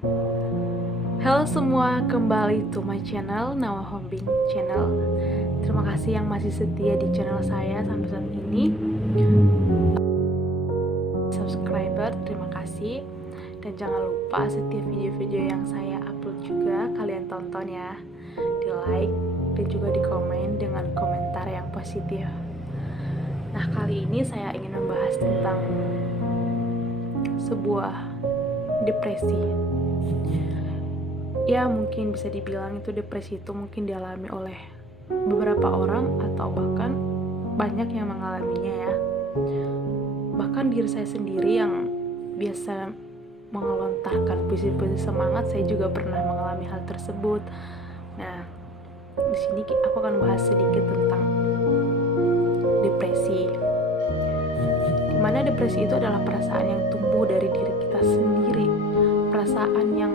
Halo semua, kembali to my channel, Nawa Hombing Channel. Terima kasih yang masih setia di channel saya sampai saat ini. Subscriber, terima kasih. Dan jangan lupa setiap video-video yang saya upload juga kalian tonton ya. Di like dan juga di komen dengan komentar yang positif. Nah, kali ini saya ingin membahas tentang sebuah depresi. Ya, mungkin bisa dibilang itu depresi itu mungkin dialami oleh beberapa orang atau bahkan banyak yang mengalaminya ya. Bahkan diri saya sendiri yang biasa mengelontarkan puisi-puisi semangat, saya juga pernah mengalami hal tersebut. Nah, di sini aku akan bahas sedikit tentang depresi. Dimana depresi itu adalah perasaan yang tumbuh dari diri kita sendiri, perasaan yang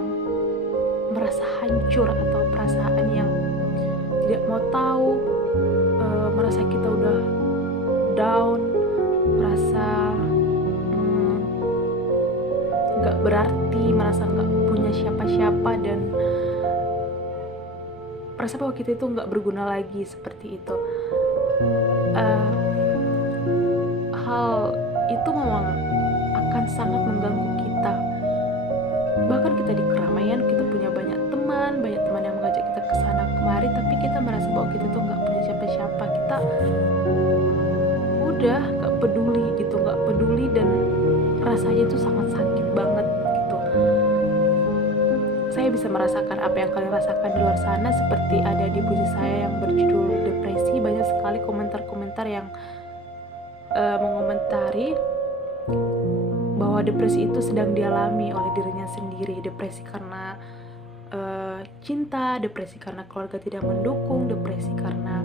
merasa hancur atau perasaan yang tidak mau tahu, merasa kita udah down, merasa gak berarti, merasa gak punya siapa-siapa, dan merasa bahwa kita itu gak berguna lagi, seperti itu. Hal itu memang akan sangat mengganggu kita. Bahkan kita di keramaian, kita punya banyak teman yang mengajak kita ke sana kemari, tapi kita merasa bahwa kita tuh nggak punya siapa-siapa, kita udah nggak peduli dan rasanya itu sangat sakit banget gitu. Saya bisa merasakan apa yang kalian rasakan di luar sana, seperti ada di puisi saya yang berjudul depresi. Banyak sekali komentar-komentar yang mengomentari bahwa depresi itu sedang dialami oleh dirinya sendiri. Depresi karena cinta, depresi karena keluarga tidak mendukung, depresi karena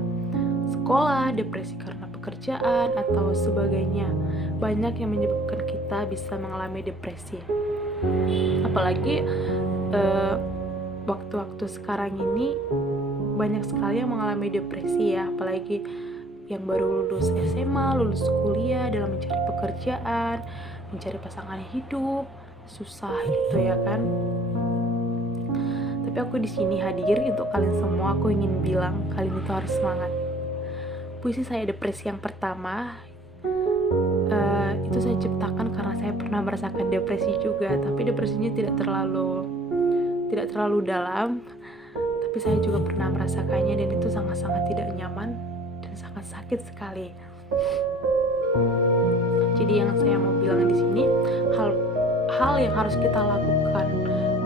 sekolah, depresi karena pekerjaan, atau sebagainya. Banyak yang menyebabkan kita bisa mengalami depresi. Apalagi waktu-waktu sekarang ini banyak sekali yang mengalami depresi ya, apalagi yang baru lulus SMA, lulus kuliah, dalam mencari pekerjaan, mencari pasangan hidup, susah gitu ya kan. Tapi aku di sini hadir untuk kalian semua. Aku ingin bilang kalian itu harus semangat. Puisi saya depresi yang pertama itu saya ciptakan karena saya pernah merasakan depresi juga, tapi depresinya tidak terlalu dalam, tapi saya juga pernah merasakannya, dan itu sangat-sangat tidak nyaman dan sangat sakit sekali. Jadi yang saya mau bilang di sini, hal yang harus kita lakukan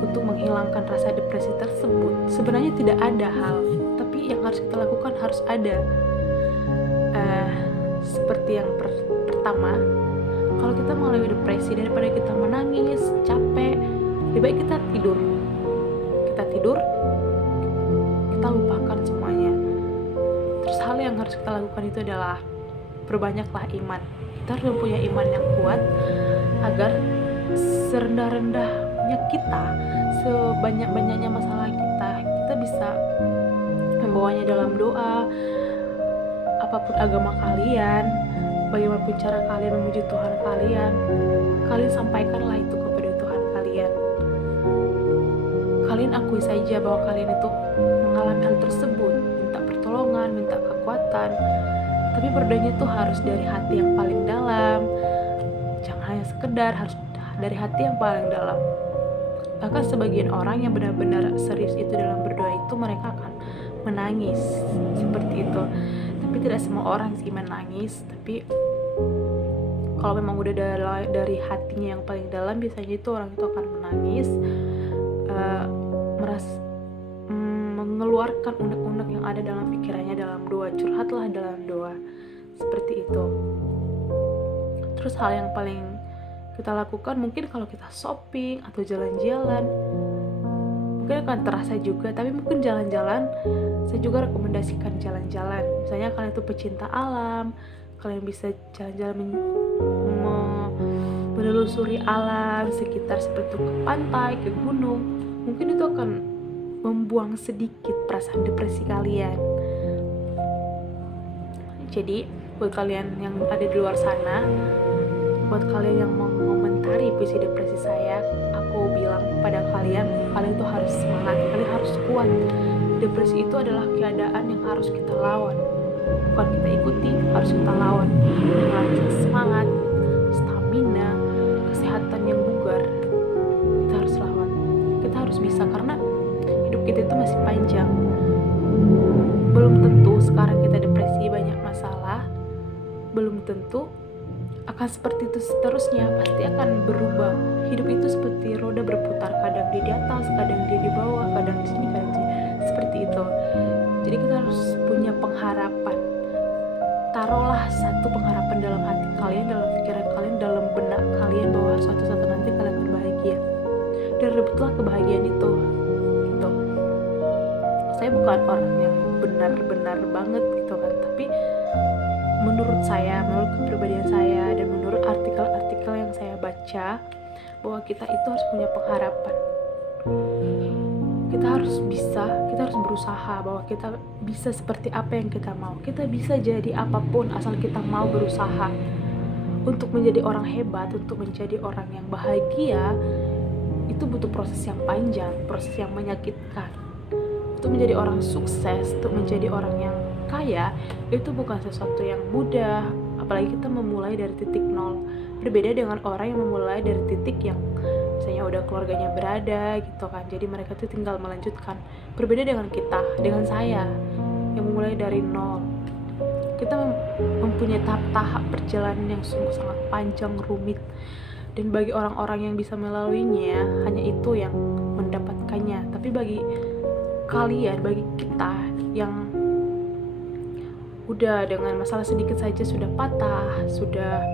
untuk menghilangkan rasa depresi tersebut, sebenarnya tidak ada hal, tapi yang harus kita lakukan harus ada. Seperti yang pertama, kalau kita mengalami depresi, daripada kita menangis, capek, lebih baik kita tidur, kita lupakan semuanya. Terus hal yang harus kita lakukan itu adalah perbanyaklah iman. Kita harus mempunyai iman yang kuat agar serendah-rendahnya kita, sebanyak-banyaknya masalah kita bisa membawanya dalam doa. Apapun agama kalian, bagaimanapun cara kalian memuji Tuhan kalian sampaikanlah itu kepada Tuhan kalian. Kalian akui saja bahwa kalian itu mengalami hal tersebut, minta pertolongan, minta kekuatan. Tapi berdoanya itu harus dari hati yang paling dalam. Jangan hanya sekedar, harus dari hati yang paling dalam. Bahkan sebagian orang yang benar-benar serius itu dalam berdoa itu, mereka akan menangis seperti itu. Tapi tidak semua orang sih menangis, tapi kalau memang udah dari hatinya yang paling dalam, biasanya itu orang itu akan menangis, mengeluarkan unek-unek yang ada dalam pikirannya dalam doa. Curhatlah dalam doa, seperti itu. Terus hal yang paling kita lakukan, mungkin kalau kita shopping atau jalan-jalan, mungkin akan terasa juga, tapi mungkin jalan-jalan, saya juga rekomendasikan jalan-jalan. Misalnya kalian itu pecinta alam, kalian bisa jalan-jalan menelusuri alam sekitar, seperti ke pantai, ke gunung. Mungkin itu akan membuang sedikit perasaan depresi kalian. Jadi buat kalian yang ada di luar sana, buat kalian yang mau mengomentari puisi depresi saya, aku bilang pada kalian tuh harus semangat, kalian harus kuat. Depresi itu adalah keadaan yang harus kita lawan, bukan kita ikuti, harus kita lawan dengan semangat, stamina, kesehatan yang bugar. Kita harus lawan, kita harus bisa, karena hidup kita itu masih panjang. Belum tentu sekarang kita depresi, banyak masalah, belum tentu akan seperti itu seterusnya, pasti akan berubah. Hidup itu seperti roda berputar, kadang dia di atas, kadang dia di bawah, kadang di sini, kadang di sini, seperti itu. Jadi kita harus punya pengharapan. Taruhlah satu pengharapan dalam hati kalian, dalam pikiran kalian, dalam benak kalian, bahwa suatu saat nanti kalian akan bahagia, dan rebutlah kebahagiaan itu gitu. Saya bukan orang yang benar-benar banget gitu kan, tapi menurut saya, menurut kepribadian saya, dan menurut artikel-artikel yang saya baca, bahwa kita itu harus punya pengharapan. Kita harus bisa, kita harus berusaha, bahwa kita bisa seperti apa yang kita mau. Kita bisa jadi apapun asal kita mau berusaha. Untuk menjadi orang hebat, untuk menjadi orang yang bahagia, itu butuh proses yang panjang, proses yang menyakitkan. Untuk menjadi orang sukses, untuk menjadi orang yang kaya, itu bukan sesuatu yang mudah, apalagi kita memulai dari titik nol. Berbeda dengan orang yang memulai dari titik yang misalnya udah keluarganya berada gitu kan, jadi mereka tuh tinggal melanjutkan. Berbeda dengan kita, dengan saya yang memulai dari nol. Kita mempunyai tahap-tahap perjalanan yang sungguh sangat panjang, rumit, dan bagi orang-orang yang bisa melaluinya, hanya itu yang mendapatkannya. Tapi bagi kalian, bagi kita yang udah dengan masalah sedikit saja sudah patah, sudah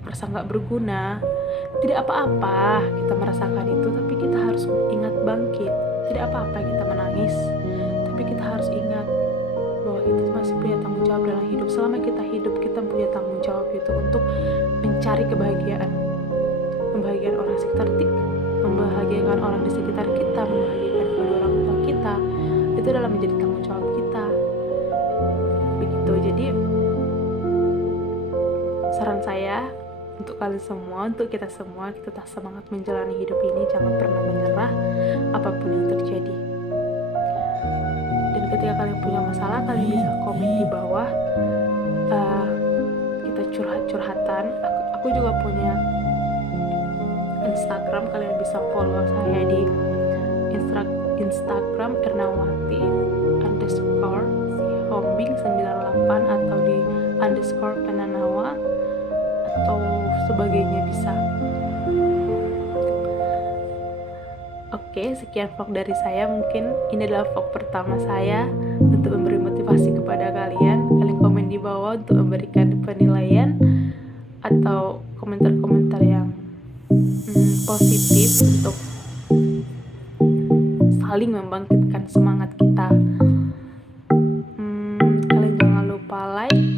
merasa gak berguna, tidak apa-apa kita merasakan itu, tapi kita harus ingat bangkit. Tidak apa-apa kita menangis, tapi kita harus ingat bahwa kita masih punya tanggung jawab dalam hidup. Selama kita hidup, kita punya tanggung jawab itu untuk mencari kebahagiaan, membahagiakan orang sekitar kita, membahagiakan orang di sekitar kita, membahagiakan kedua orang tua kita. Itu adalah menjadi tanggung jawab kita. Begitu. Jadi saran saya untuk kalian semua, untuk kita semua, kita tetap semangat menjalani hidup ini, jangan pernah menyerah apapun yang terjadi. Dan ketika kalian punya masalah, kalian bisa komen di bawah, kita curhat-curhatan. Aku juga punya Instagram, kalian bisa follow saya di Instagram ernawati_hombing98 atau di _penanawa atau sebagainya bisa. Oke, sekian vlog dari saya. Mungkin ini adalah vlog pertama saya untuk memberi motivasi kepada kalian. Kalian komen di bawah untuk memberikan penilaian atau komentar-komentar yang positif untuk saling membangkitkan semangat kita. Kalian jangan lupa like,